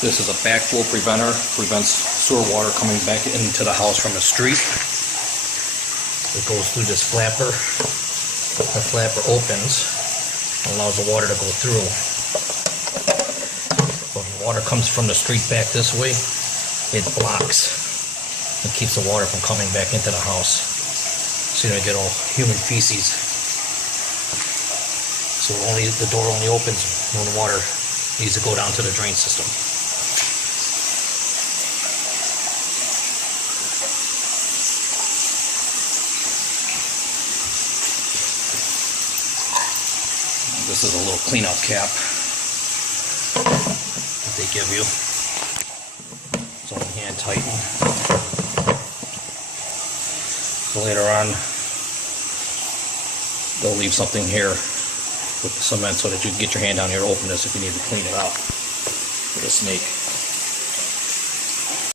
This is a backflow preventer, prevents sewer water coming back into the house from the street. It goes through this flapper. The flapper opens, allows the water to go through. When water comes from the street back this way, it blocks. It keeps the water from coming back into the house. So you don't get all human feces. So the door only opens when the water needs to go down to the drain system. This is a little cleanup cap that they give you. It's only hand tighten. So later on, they'll leave something here with the cement so that you can get your hand down here to open this if you need to clean it out with a snake.